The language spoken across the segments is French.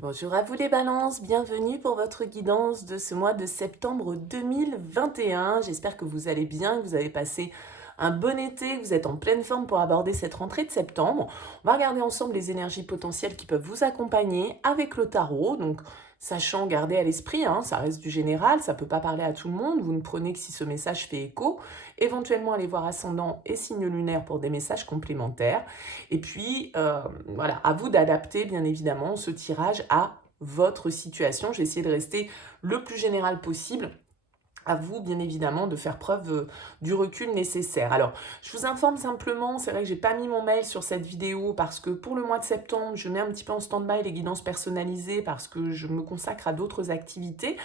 Bonjour à vous les balances, bienvenue pour votre guidance de ce mois de septembre 2021. J'espère que vous allez bien, que vous avez passé un bon été, que vous êtes en pleine forme pour aborder cette rentrée de septembre. On va regarder ensemble les énergies potentielles qui peuvent vous accompagner avec le tarot. Donc, sachant garder à l'esprit, ça reste du général, ça ne peut pas parler à tout le monde. Vous ne prenez que si ce message fait écho. Éventuellement, allez voir ascendant et signe lunaire pour des messages complémentaires. Et puis, voilà, à vous d'adapter, bien évidemment, ce tirage à votre situation. J'ai essayé de rester le plus général possible. À vous, bien évidemment, de faire preuve du recul nécessaire. Alors, je vous informe simplement, c'est vrai que j'ai pas mis mon mail sur cette vidéo parce que pour le mois de septembre, je mets un petit peu en stand-by les guidances personnalisées parce que je me consacre à d'autres activités.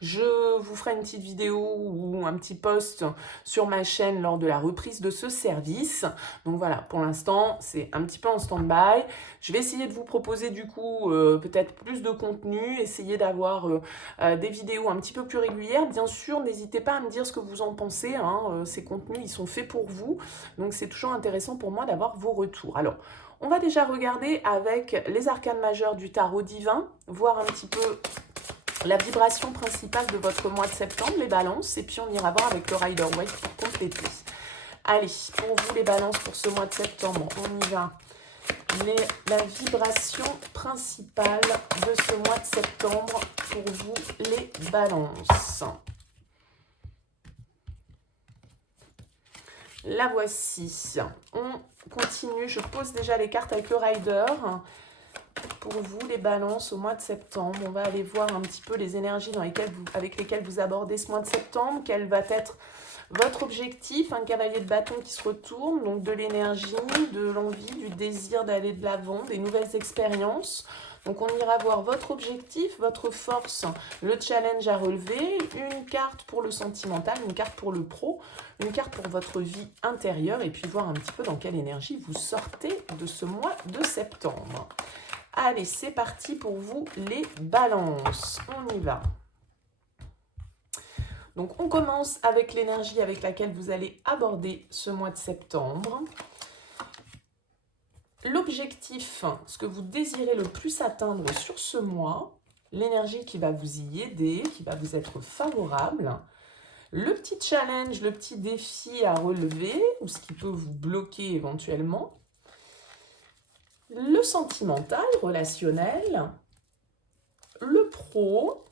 Je vous ferai une petite vidéo ou un petit post sur ma chaîne lors de la reprise de ce service. Donc voilà, pour l'instant, c'est un petit peu en stand-by. Je vais essayer de vous proposer du coup peut-être plus de contenu, essayer d'avoir des vidéos un petit peu plus régulières. Bien sûr, n'hésitez pas à me dire ce que vous en pensez. Ces contenus, ils sont faits pour vous. Donc, c'est toujours intéressant pour moi d'avoir vos retours. Alors, on va déjà regarder avec les arcanes majeures du tarot divin, voir un petit peu la vibration principale de votre mois de septembre, les balances. Et puis, on ira voir avec le Rider-Waite pour compléter. Allez, pour vous les balances pour ce mois de septembre, on y va. La vibration principale de ce mois de septembre pour vous les balances. La voici. On continue, je pose déjà les cartes avec le Rider. Pour vous les balances au mois de septembre, on va aller voir un petit peu les énergies avec lesquelles vous abordez ce mois de septembre. Quel va être votre objectif? Un cavalier de bâton qui se retourne, donc de l'énergie, de l'envie, du désir d'aller de l'avant, des nouvelles expériences. Donc on ira voir votre objectif, votre force, le challenge à relever, une carte pour le sentimental, une carte pour le pro, une carte pour votre vie intérieure et puis voir un petit peu dans quelle énergie vous sortez de ce mois de septembre. Allez, c'est parti pour vous les balances. On y va. Donc, on commence avec l'énergie avec laquelle vous allez aborder ce mois de septembre. L'objectif, ce que vous désirez le plus atteindre sur ce mois, l'énergie qui va vous y aider, qui va vous être favorable, le petit challenge, le petit défi à relever, ou ce qui peut vous bloquer éventuellement, le sentimental, relationnel, le pro,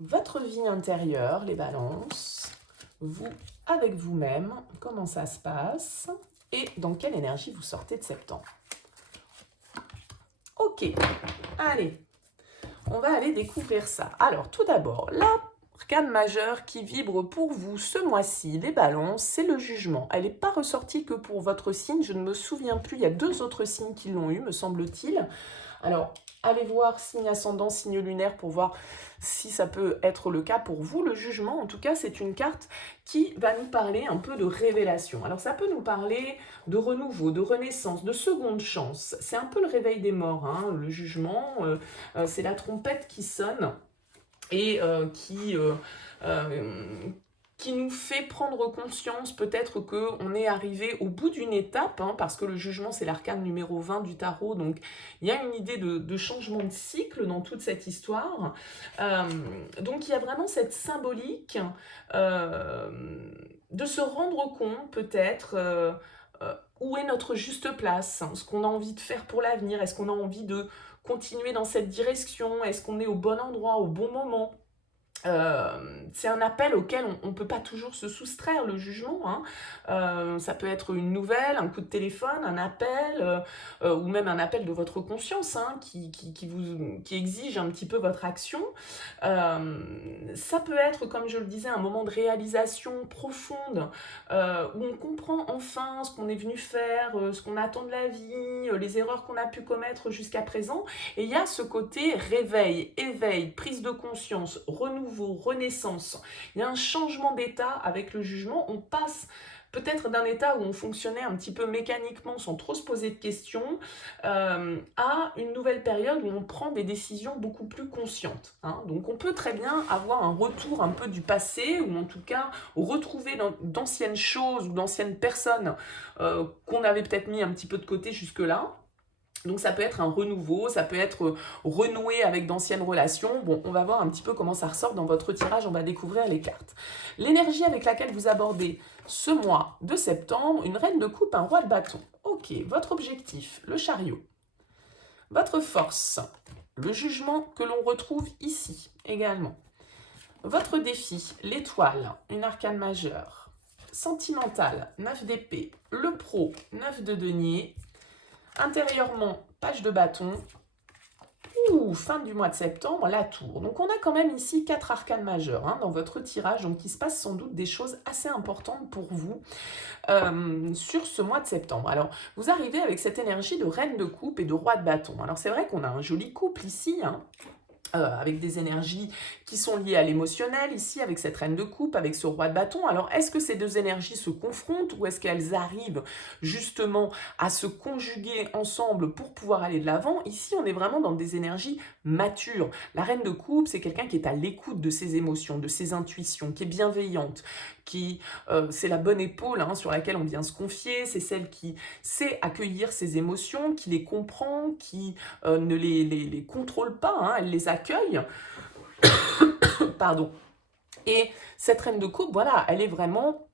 votre vie intérieure, les balances, vous avec vous-même, comment ça se passe et dans quelle énergie vous sortez de septembre. Ok, allez, on va aller découvrir ça. Alors, tout d'abord, l'arcane majeure qui vibre pour vous ce mois-ci, les balances, c'est le jugement. Elle n'est pas ressortie que pour votre signe, je ne me souviens plus, il y a 2 autres signes qui l'ont eu, me semble-t-il. Alors, allez voir signe ascendant, signe lunaire pour voir si ça peut être le cas pour vous. Le jugement, en tout cas, c'est une carte qui va nous parler un peu de révélation. Alors, ça peut nous parler de renouveau, de renaissance, de seconde chance. C'est un peu le réveil des morts, le jugement. C'est la trompette qui sonne et qui nous fait prendre conscience peut-être qu'on est arrivé au bout d'une étape, parce que le jugement c'est l'arcane numéro 20 du tarot, donc il y a une idée de changement de cycle dans toute cette histoire. Donc il y a vraiment cette symbolique de se rendre compte peut-être où est notre juste place, ce qu'on a envie de faire pour l'avenir, est-ce qu'on a envie de continuer dans cette direction, est-ce qu'on est au bon endroit, au bon moment. C'est un appel auquel on ne peut pas toujours se soustraire, le jugement. Ça peut être une nouvelle, un coup de téléphone, un appel, ou même un appel de votre conscience qui exige un petit peu votre action. Ça peut être, comme je le disais, un moment de réalisation profonde, où on comprend enfin ce qu'on est venu faire, ce qu'on attend de la vie, les erreurs qu'on a pu commettre jusqu'à présent. Et il y a ce côté réveil, éveil, prise de conscience, renouveau, renaissance. Il y a un changement d'état avec le jugement. On passe peut-être d'un état où on fonctionnait un petit peu mécaniquement sans trop se poser de questions, à une nouvelle période où on prend des décisions beaucoup plus conscientes. Donc on peut très bien avoir un retour un peu du passé, ou en tout cas retrouver d'anciennes choses ou d'anciennes personnes qu'on avait peut-être mis un petit peu de côté jusque-là, Donc ça peut être un renouveau, ça peut être renouer avec d'anciennes relations. Bon, on va voir un petit peu comment ça ressort dans votre tirage, on va découvrir les cartes. L'énergie avec laquelle vous abordez ce mois de septembre, une reine de coupe, un roi de bâton. Ok, votre objectif, le chariot. Votre force, le jugement que l'on retrouve ici également. Votre défi, l'étoile, une arcane majeure. Sentimental, 9 d'épée. Le pro, 9 de denier. Intérieurement, page de bâton. Ouh, fin du mois de septembre, la tour. Donc on a quand même ici 4 arcanes majeures dans votre tirage, donc il se passe sans doute des choses assez importantes pour vous sur ce mois de septembre. Alors vous arrivez avec cette énergie de reine de coupe et de roi de bâton. Alors c'est vrai qu'on a un joli couple ici, avec des énergies qui sont liées à l'émotionnel, ici, avec cette reine de coupe, avec ce roi de bâton. Alors, est-ce que ces deux énergies se confrontent ou est-ce qu'elles arrivent justement à se conjuguer ensemble pour pouvoir aller de l'avant? Ici, on est vraiment dans des énergies matures. La reine de coupe, c'est quelqu'un qui est à l'écoute de ses émotions, de ses intuitions, qui est bienveillante, c'est la bonne épaule sur laquelle on vient se confier, c'est celle qui sait accueillir ses émotions, qui les comprend, qui ne les contrôle pas, elle les accueille. Pardon. Et cette reine de coupe, voilà, elle est vraiment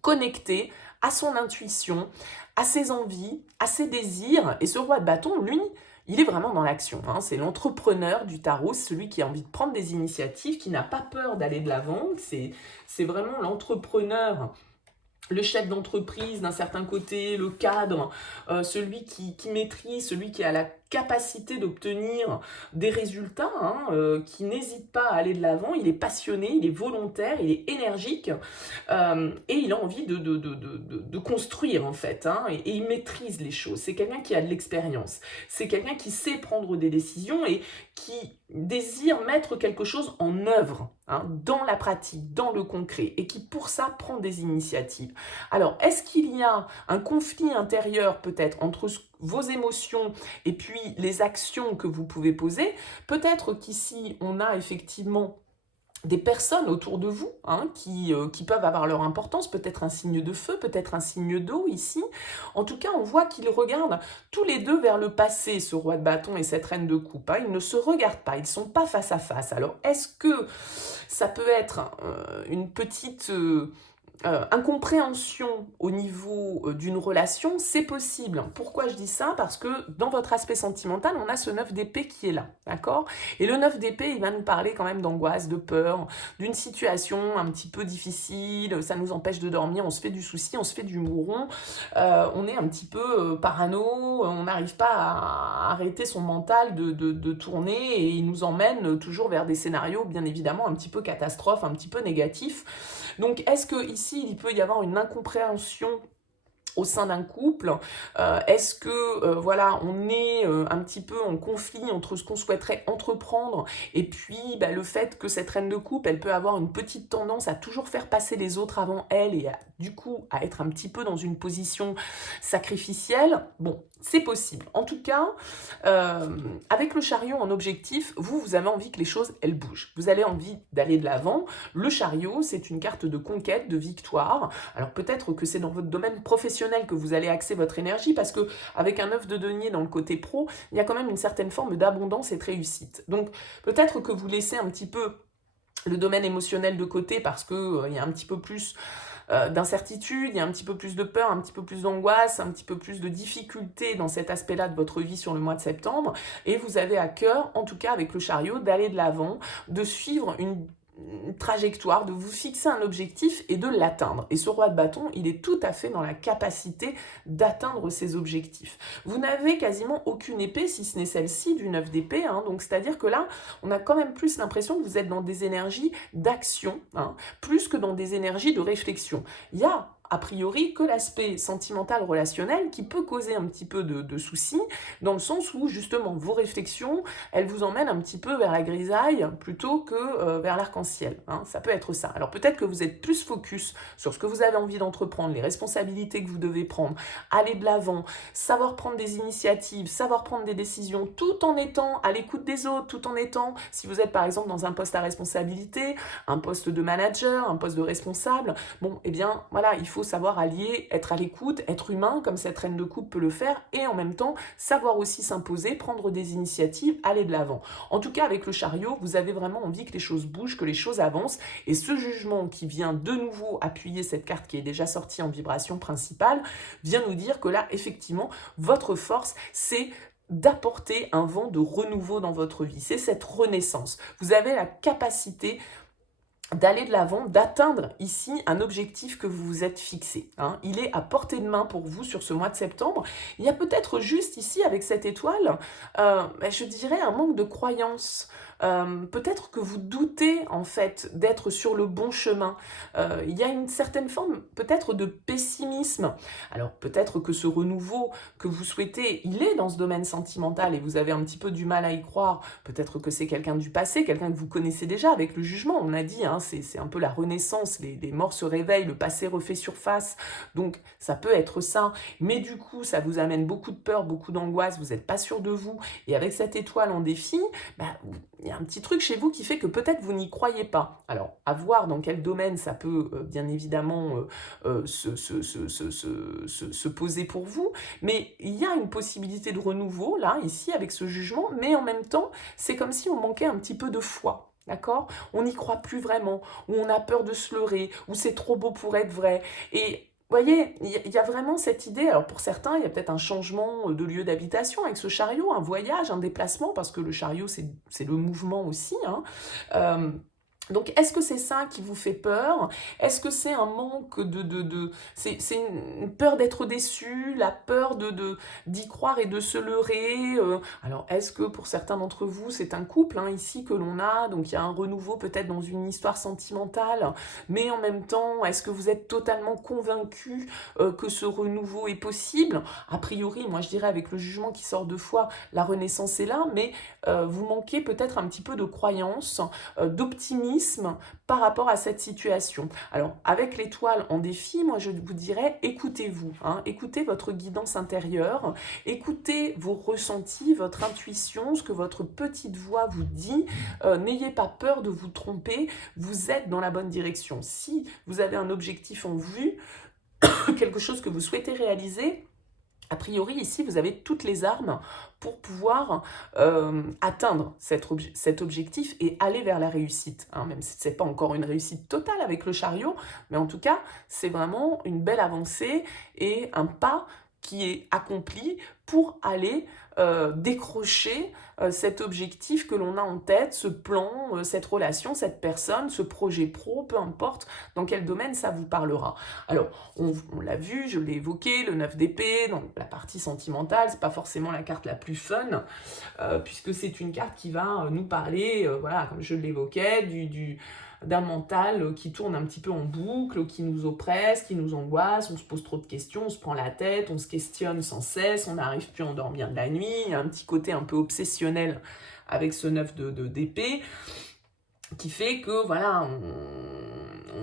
connectée à son intuition, à ses envies, à ses désirs. Et ce roi de bâton, lui, il est vraiment dans l'action. C'est l'entrepreneur du tarot, celui qui a envie de prendre des initiatives, qui n'a pas peur d'aller de l'avant. C'est vraiment l'entrepreneur, le chef d'entreprise d'un certain côté, le cadre, celui qui maîtrise, celui qui a la capacité d'obtenir des résultats, qui n'hésite pas à aller de l'avant. Il est passionné, il est volontaire, il est énergique et il a envie de construire en fait, et il maîtrise les choses. C'est quelqu'un qui a de l'expérience, c'est quelqu'un qui sait prendre des décisions et qui désire mettre quelque chose en œuvre, dans la pratique, dans le concret, et qui pour ça prend des initiatives. Alors, est-ce qu'il y a un conflit intérieur peut-être entre vos émotions et puis les actions que vous pouvez poser? Peut-être qu'ici, on a effectivement des personnes autour de vous qui peuvent avoir leur importance, peut-être un signe de feu, peut-être un signe d'eau ici. En tout cas, on voit qu'ils regardent tous les deux vers le passé, ce roi de bâton et cette reine de coupe. Ils ne se regardent pas, ils ne sont pas face à face. Alors, est-ce que ça peut être une petite incompréhension au niveau d'une relation? C'est possible. Pourquoi je dis ça? Parce que dans votre aspect sentimental, on a ce 9 d'épée qui est là, d'accord? Et le 9 d'épée, il va nous parler quand même d'angoisse, de peur, d'une situation un petit peu difficile, ça nous empêche de dormir, on se fait du souci, on se fait du mouron, on est un petit peu parano, on n'arrive pas à arrêter son mental de tourner et il nous emmène toujours vers des scénarios, bien évidemment, un petit peu catastrophes, un petit peu négatifs. Donc, est-ce que ici, il peut y avoir une incompréhension au sein d'un couple? Est-ce que, voilà, on est un petit peu en conflit entre ce qu'on souhaiterait entreprendre et puis le fait que cette reine de coupe, elle peut avoir une petite tendance à toujours faire passer les autres avant elle et du coup à être un petit peu dans une position sacrificielle? Bon, c'est possible. En tout cas, avec le chariot en objectif, vous avez envie que les choses, elles bougent. Vous avez envie d'aller de l'avant. Le chariot, c'est une carte de conquête, de victoire. Alors peut-être que c'est dans votre domaine professionnel que vous allez axer votre énergie parce que avec un 9 de denier dans le côté pro, il y a quand même une certaine forme d'abondance et de réussite. Donc peut-être que vous laissez un petit peu le domaine émotionnel de côté parce qu'il y a un petit peu plus d'incertitude, il y a un petit peu plus de peur, un petit peu plus d'angoisse, un petit peu plus de difficulté dans cet aspect-là de votre vie sur le mois de septembre, et vous avez à cœur, en tout cas avec le chariot, d'aller de l'avant, de suivre une trajectoire, de vous fixer un objectif et de l'atteindre. Et ce roi de bâton, il est tout à fait dans la capacité d'atteindre ses objectifs. Vous n'avez quasiment aucune épée, si ce n'est celle-ci du 9 d'épée, donc c'est-à-dire que là, on a quand même plus l'impression que vous êtes dans des énergies d'action, plus que dans des énergies de réflexion. Il y a a priori que l'aspect sentimental relationnel qui peut causer un petit peu de soucis, dans le sens où justement vos réflexions, elles vous emmènent un petit peu vers la grisaille plutôt que vers l'arc-en-ciel. Ça peut être ça. Alors peut-être que vous êtes plus focus sur ce que vous avez envie d'entreprendre, les responsabilités que vous devez prendre, aller de l'avant, savoir prendre des initiatives, savoir prendre des décisions, tout en étant à l'écoute des autres, tout en étant, si vous êtes par exemple dans un poste à responsabilité, un poste de manager, un poste de responsable, bon, eh bien voilà, il faut faut savoir allier, être à l'écoute, être humain, comme cette reine de coupe peut le faire, et en même temps, savoir aussi s'imposer, prendre des initiatives, aller de l'avant. En tout cas, avec le chariot, vous avez vraiment envie que les choses bougent, que les choses avancent, et ce jugement qui vient de nouveau appuyer cette carte qui est déjà sortie en vibration principale, vient nous dire que là, effectivement, votre force, c'est d'apporter un vent de renouveau dans votre vie. C'est cette renaissance. Vous avez la capacité d'aller de l'avant, d'atteindre ici un objectif que vous vous êtes fixé. Hein. Il est à portée de main pour vous sur ce mois de septembre. Il y a peut-être juste ici, avec cette étoile, je dirais un manque de croyance. Peut-être que vous doutez en fait d'être sur le bon chemin. Il y a une certaine forme peut-être de pessimisme. Alors peut-être que ce renouveau que vous souhaitez, il est dans ce domaine sentimental et vous avez un petit peu du mal à y croire. Peut-être que c'est quelqu'un du passé, quelqu'un que vous connaissez déjà avec le jugement, on a dit, hein, c'est un peu la renaissance, les morts se réveillent, le passé refait surface, donc ça peut être ça, mais du coup ça vous amène beaucoup de peur, beaucoup d'angoisse, vous n'êtes pas sûr de vous, et avec cette étoile en défi, il y a un petit truc chez vous qui fait que peut-être vous n'y croyez pas. Alors, à voir dans quel domaine ça peut bien évidemment se poser pour vous, mais il y a une possibilité de renouveau, là, ici, avec ce jugement, mais en même temps, c'est comme si on manquait un petit peu de foi. D'accord? On n'y croit plus vraiment, ou on a peur de se leurrer, ou c'est trop beau pour être vrai. Et vous voyez, il y a vraiment cette idée, alors pour certains, il y a peut-être un changement de lieu d'habitation avec ce chariot, un voyage, un déplacement, parce que le chariot, c'est le mouvement aussi, hein. Donc, est-ce que c'est ça qui vous fait peur? Est-ce que c'est un manque c'est une peur d'être déçu, la peur d'y croire et de se leurrer? Alors, est-ce que pour certains d'entre vous, c'est un couple, hein, ici, que l'on a, donc il y a un renouveau peut-être dans une histoire sentimentale, mais en même temps, est-ce que vous êtes totalement convaincu que ce renouveau est possible? A priori, moi je dirais avec le jugement qui sort de foi, la renaissance est là, mais vous manquez peut-être un petit peu de croyance, d'optimisme par rapport à cette situation. Alors, avec l'étoile en défi, moi je vous dirais, écoutez-vous, hein, écoutez votre guidance intérieure, écoutez vos ressentis, votre intuition, ce que votre petite voix vous dit, n'ayez pas peur de vous tromper, vous êtes dans la bonne direction. Si vous avez un objectif en vue, quelque chose que vous souhaitez réaliser, a priori, ici, vous avez toutes les armes pour pouvoir atteindre cet objectif et aller vers la réussite. Hein, même si ce n'est pas encore une réussite totale avec le chariot, mais en tout cas, c'est vraiment une belle avancée et un pas qui est accompli pour aller décrocher cet objectif que l'on a en tête, ce plan, cette relation, cette personne, ce projet pro, peu importe dans quel domaine ça vous parlera. Alors, on l'a vu, je l'ai évoqué, le 9 d'épée, dans la partie sentimentale, c'est pas forcément la carte la plus fun, puisque c'est une carte qui va nous parler, voilà, comme je l'évoquais, d'un mental qui tourne un petit peu en boucle, qui nous oppresse, qui nous angoisse, on se pose trop de questions, on se prend la tête, on se questionne sans cesse, on n'arrive plus à endormir de la nuit, il y a un petit côté un peu obsessionnel avec ce 9 d'épée, qui fait que, voilà,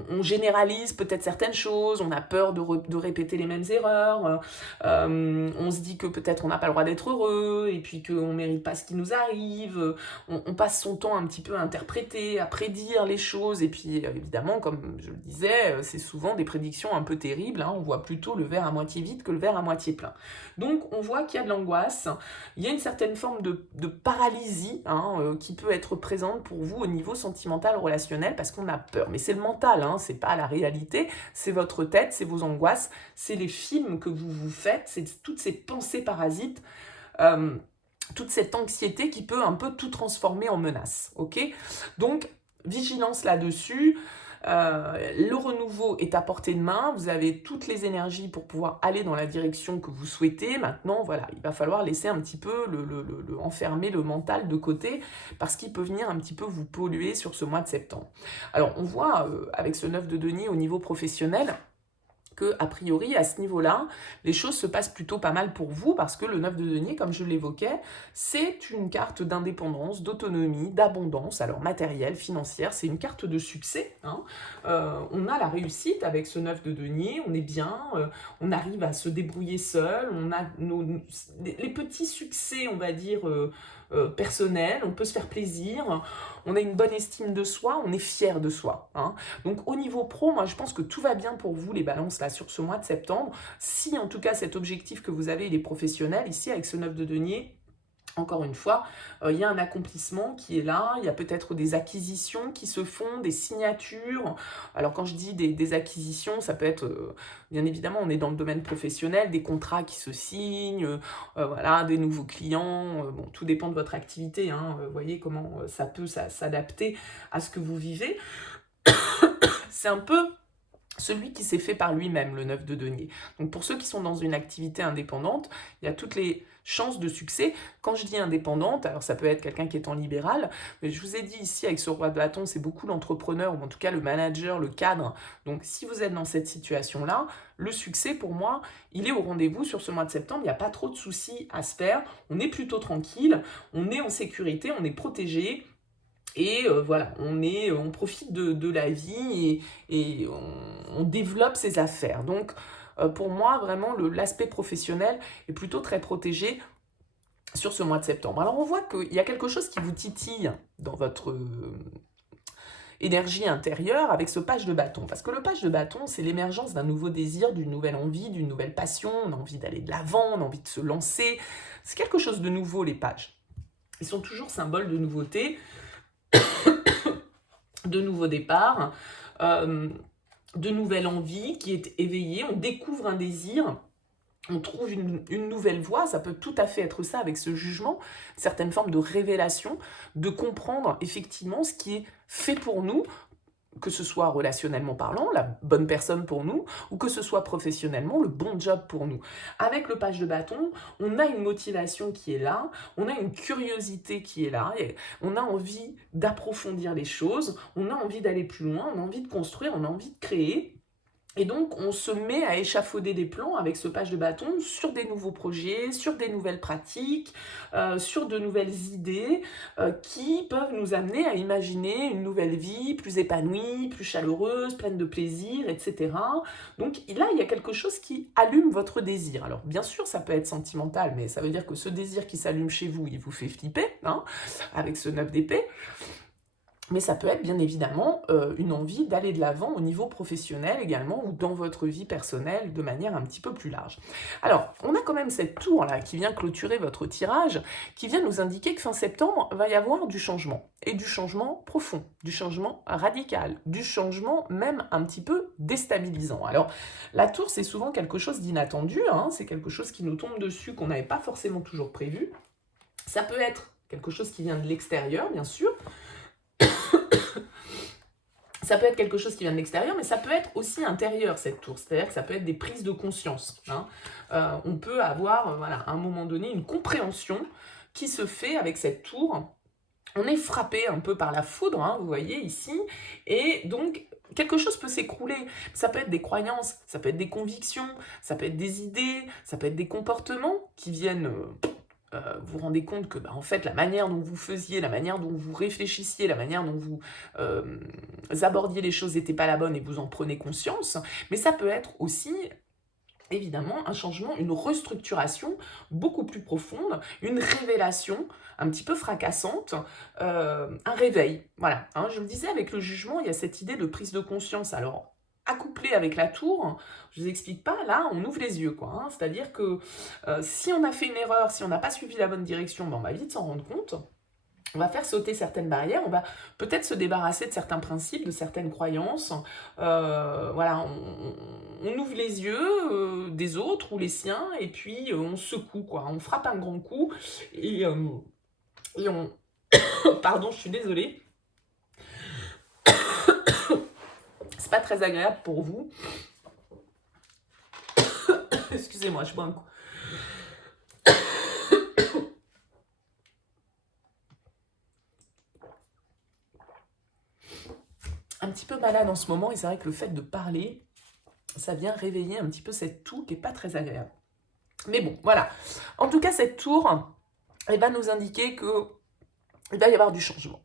on généralise peut-être certaines choses, on a peur de répéter les mêmes erreurs, on se dit que peut-être on n'a pas le droit d'être heureux, et puis qu'on ne mérite pas ce qui nous arrive, on passe son temps un petit peu à interpréter, à prédire les choses, et puis évidemment, comme je le disais, c'est souvent des prédictions un peu terribles, hein, on voit plutôt le verre à moitié vide que le verre à moitié plein. Donc on voit qu'il y a de l'angoisse, il y a une certaine forme de paralysie hein, qui peut être présente pour vous au niveau sentimental, relationnel, parce qu'on a peur, mais c'est le mental, hein, c'est pas la réalité, c'est votre tête, c'est vos angoisses, c'est les films que vous vous faites, c'est toutes ces pensées parasites, toute cette anxiété qui peut un peu tout transformer en menace, ok? Donc, vigilance là-dessus. Le renouveau est à portée de main, vous avez toutes les énergies pour pouvoir aller dans la direction que vous souhaitez. Maintenant, voilà, il va falloir laisser un petit peu enfermer le mental de côté parce qu'il peut venir un petit peu vous polluer sur ce mois de septembre. Alors, on voit avec ce 9 de denier au niveau professionnel, que, a priori, à ce niveau-là, les choses se passent plutôt pas mal pour vous, parce que le 9 de denier, comme je l'évoquais, c'est une carte d'indépendance, d'autonomie, d'abondance, alors matérielle, financière, c'est une carte de succès. Hein. On a la réussite avec ce 9 de denier, on est bien, on arrive à se débrouiller seul, on a les petits succès, on va dire, personnels, on peut se faire plaisir, on a une bonne estime de soi, on est fier de soi. Hein. Donc au niveau pro, moi je pense que tout va bien pour vous les balances ça sur ce mois de septembre. Si en tout cas cet objectif que vous avez, il est professionnel, ici avec ce 9 de denier, encore une fois, il y a un accomplissement qui est là, il y a peut-être des acquisitions qui se font, des signatures. Alors quand je dis des acquisitions, ça peut être, bien évidemment, on est dans le domaine professionnel, des contrats qui se signent, voilà, des nouveaux clients, bon, tout dépend de votre activité, hein, vous voyez comment ça peut s'adapter à ce que vous vivez. C'est un peu celui qui s'est fait par lui-même, le 9 de denier. Donc pour ceux qui sont dans une activité indépendante, il y a toutes les chances de succès. Quand je dis indépendante, alors ça peut être quelqu'un qui est en libéral, mais je vous ai dit ici avec ce roi de bâton, c'est beaucoup l'entrepreneur, ou en tout cas le manager, le cadre. Donc si vous êtes dans cette situation-là, le succès pour moi, il est au rendez-vous sur ce mois de septembre, il n'y a pas trop de soucis à se faire, on est plutôt tranquille, on est en sécurité, on est protégé. Et voilà, on profite de la vie et on développe ses affaires. Donc, pour moi, vraiment, l'aspect professionnel est plutôt très protégé sur ce mois de septembre. Alors, on voit qu'il y a quelque chose qui vous titille dans votre énergie intérieure avec ce page de bâton. Parce que le page de bâton, c'est l'émergence d'un nouveau désir, d'une nouvelle envie, d'une nouvelle passion. On a envie d'aller de l'avant, on a envie de se lancer. C'est quelque chose de nouveau, les pages. Ils sont toujours symboles de nouveauté, de nouveaux départs, de nouvelles envies qui est éveillée, on découvre un désir, on trouve une nouvelle voie, ça peut tout à fait être ça avec ce jugement, certaines formes de révélation, de comprendre effectivement ce qui est fait pour nous, que ce soit relationnellement parlant, la bonne personne pour nous, ou que ce soit professionnellement, le bon job pour nous. Avec le page de bâton, on a une motivation qui est là, on a une curiosité qui est là, et on a envie d'approfondir les choses, on a envie d'aller plus loin, on a envie de construire, on a envie de créer. Et donc, on se met à échafauder des plans avec ce page de bâton sur des nouveaux projets, sur des nouvelles pratiques, sur de nouvelles idées qui peuvent nous amener à imaginer une nouvelle vie plus épanouie, plus chaleureuse, pleine de plaisir, etc. Donc là, il y a quelque chose qui allume votre désir. Alors, bien sûr, ça peut être sentimental, mais ça veut dire que ce désir qui s'allume chez vous, il vous fait flipper, hein, avec ce 9 d'épée. Mais ça peut être bien évidemment une envie d'aller de l'avant au niveau professionnel également ou dans votre vie personnelle de manière un petit peu plus large. Alors, on a quand même cette tour-là qui vient clôturer votre tirage, qui vient nous indiquer que fin septembre, va y avoir du changement. Et du changement profond, du changement radical, du changement même un petit peu déstabilisant. Alors, la tour, c'est souvent quelque chose d'inattendu, hein, c'est quelque chose qui nous tombe dessus, qu'on n'avait pas forcément toujours prévu. Ça peut être quelque chose qui vient de l'extérieur, bien sûr. Ça peut être quelque chose qui vient de l'extérieur, mais ça peut être aussi intérieur, cette tour. C'est-à-dire que ça peut être des prises de conscience. Hein. On peut avoir, voilà, à un moment donné, une compréhension qui se fait avec cette tour. On est frappé un peu par la foudre, hein, vous voyez ici, et donc quelque chose peut s'écrouler. Ça peut être des croyances, ça peut être des convictions, ça peut être des idées, ça peut être des comportements qui viennent... vous vous rendez compte que, en fait, la manière dont vous faisiez, la manière dont vous réfléchissiez, la manière dont vous abordiez les choses n'était pas la bonne et vous en prenez conscience. Mais ça peut être aussi, évidemment, un changement, une restructuration beaucoup plus profonde, une révélation un petit peu fracassante, un réveil. Voilà, hein, je le disais, avec le jugement, il y a cette idée de prise de conscience. Alors, accouplé avec la tour, je vous explique pas, là, on ouvre les yeux, quoi. Hein. C'est-à-dire que si on a fait une erreur, si on n'a pas suivi la bonne direction, on va vite s'en rendre compte. On va faire sauter certaines barrières, on va peut-être se débarrasser de certains principes, de certaines croyances. Voilà, on ouvre les yeux des autres ou les siens, et puis on secoue, quoi. On frappe un grand coup, et on... Pardon, je suis désolée. C'est pas très agréable pour vous. Excusez-moi, je bois un coup. Un petit peu malade en ce moment, et c'est vrai que le fait de parler, ça vient réveiller un petit peu cette toux qui n'est pas très agréable. Mais bon, voilà. En tout cas, cette tour, elle va nous indiquer qu'il va y avoir du changement.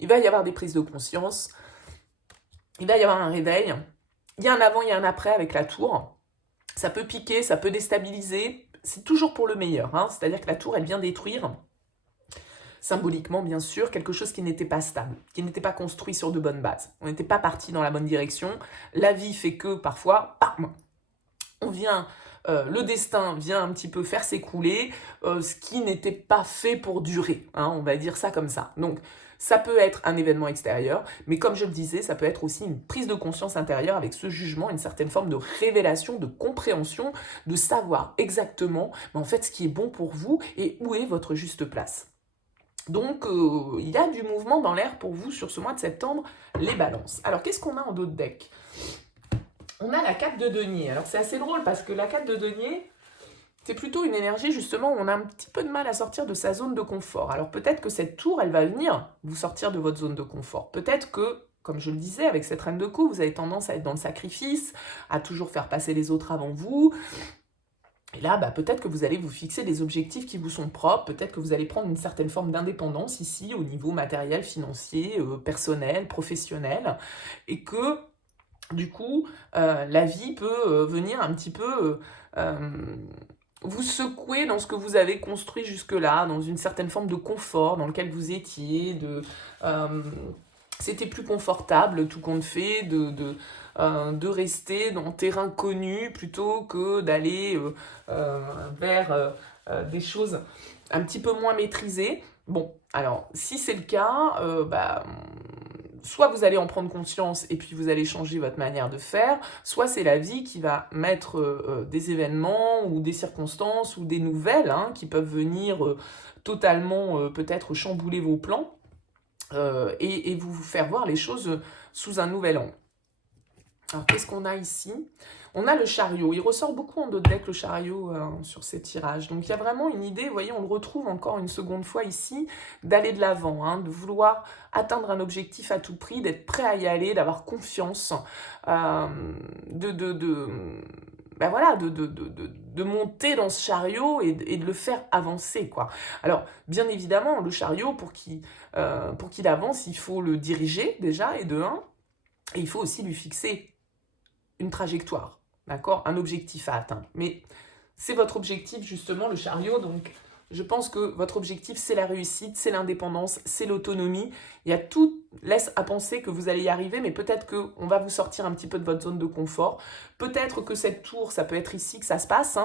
Il va y avoir des prises de conscience. Il va y avoir un réveil. Il y a un avant, il y a un après avec la tour. Ça peut piquer, ça peut déstabiliser. C'est toujours pour le meilleur. Hein. C'est-à-dire que la tour, elle vient détruire, symboliquement bien sûr, quelque chose qui n'était pas stable, qui n'était pas construit sur de bonnes bases. On n'était pas parti dans la bonne direction. La vie fait que parfois, bam, le destin vient un petit peu faire s'écrouler ce qui n'était pas fait pour durer, hein, on va dire ça comme ça. Donc, ça peut être un événement extérieur, mais comme je le disais, ça peut être aussi une prise de conscience intérieure avec ce jugement, une certaine forme de révélation, de compréhension, de savoir exactement, en fait, ce qui est bon pour vous et où est votre juste place. Donc, il y a du mouvement dans l'air pour vous sur ce mois de septembre, les balances. Alors, qu'est-ce qu'on a en dos de deck? On a la 4 de denier. Alors, c'est assez drôle parce que la 4 de denier, c'est plutôt une énergie justement où on a un petit peu de mal à sortir de sa zone de confort. Alors peut-être que cette tour, elle va venir vous sortir de votre zone de confort. Peut-être que, comme je le disais, avec cette reine de coups, vous avez tendance à être dans le sacrifice, à toujours faire passer les autres avant vous. Et là, peut-être que vous allez vous fixer des objectifs qui vous sont propres, peut-être que vous allez prendre une certaine forme d'indépendance ici, au niveau matériel, financier, personnel, professionnel, et que, du coup, la vie peut venir un petit peu vous secouer dans ce que vous avez construit jusque-là, dans une certaine forme de confort dans lequel vous étiez, c'était plus confortable, tout compte fait, de rester dans terrain connu plutôt que d'aller vers des choses un petit peu moins maîtrisées. Bon, alors, si c'est le cas, soit vous allez en prendre conscience et puis vous allez changer votre manière de faire, soit c'est la vie qui va mettre des événements ou des circonstances ou des nouvelles qui peuvent venir totalement peut-être chambouler vos plans et vous faire voir les choses sous un nouvel angle. Alors, qu'est-ce qu'on a ici? On a le chariot. Il ressort beaucoup en dos de deck, le chariot, sur ces tirages. Donc, il y a vraiment une idée, vous voyez, on le retrouve encore une seconde fois ici, d'aller de l'avant, de vouloir atteindre un objectif à tout prix, d'être prêt à y aller, d'avoir confiance, de monter dans ce chariot et de le faire avancer, quoi. Alors, bien évidemment, le chariot, pour qu'il avance, il faut le diriger, déjà, et de un, et il faut aussi lui fixer une trajectoire, d'accord, un objectif à atteindre. Mais c'est votre objectif, justement, le chariot, donc je pense que votre objectif, c'est la réussite, c'est l'indépendance, c'est l'autonomie. Il y a tout laisse à penser que vous allez y arriver, mais peut-être qu'on va vous sortir un petit peu de votre zone de confort. Peut-être que cette tour, ça peut être ici que ça se passe,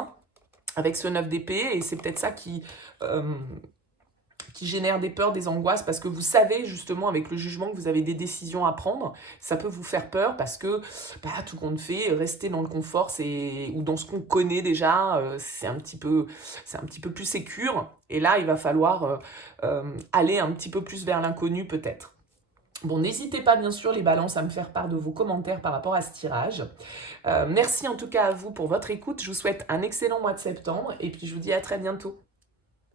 avec ce 9 d'épée, et c'est peut-être ça qui génère des peurs, des angoisses, parce que vous savez justement avec le jugement que vous avez des décisions à prendre. Ça peut vous faire peur parce que tout compte fait, rester dans le confort ou dans ce qu'on connaît déjà, c'est un petit peu plus sécure. Et là, il va falloir aller un petit peu plus vers l'inconnu peut-être. Bon, n'hésitez pas bien sûr les balances à me faire part de vos commentaires par rapport à ce tirage. Merci en tout cas à vous pour votre écoute. Je vous souhaite un excellent mois de septembre et puis je vous dis à très bientôt.